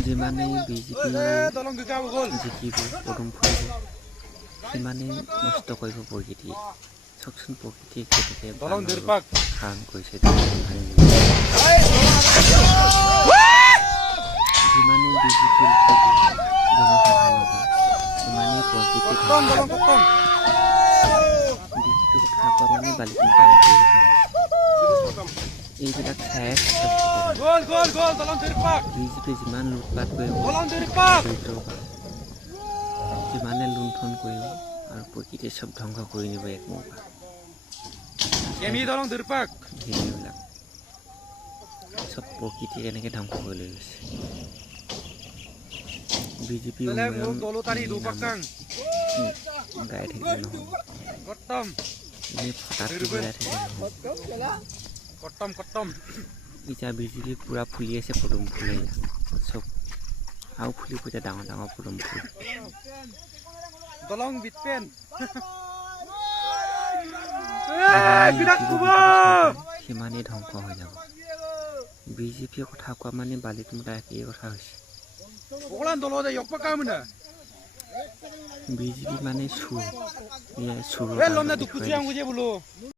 যিমানেই বিজেপি জিকিব পদুম ফুৰিব সিমানেই নষ্ট কৰিব প্ৰকৃতিয়ে চাওকচোন প্ৰকৃতিয়ে কেনেকৈ ধাৰণ কৰিছে যিমানেই বিজেপি জনসাধাৰণৰ সিমানেই প্ৰকৃতি বিজেপিৰ কথা কোৱা মানে বালিকণিকা এইবিলাক চাই বিজেপি যিমান লুটপাট কৰিব যিমানে লুণ্ঠন কৰিব আৰু প্ৰকৃতিয়ে চব ধ্বংস কৰি নিব এক মৌকা সেইবিলাক চব প্ৰকৃতিয়ে কেনেকৈ ধ্বংস কৰি লৈ গৈছে বিজেপি গাই থাকিলে নহ'ব এনেই ফটাটো বজাই থাকিলে নহ'ব এতিয়া বিজেপি পূৰা ফুলি আছে পদুম ফুলে চব আৰু ফুলিব এতিয়া ডাঙৰ ডাঙৰ পদুম ফুল সিমানেই ধ্বংস হৈ যাব বিজেপিয়ে কথা কোৱা মানে বালিকণিকা একেই কথা হৈছে বিজেপি মানে চোৰ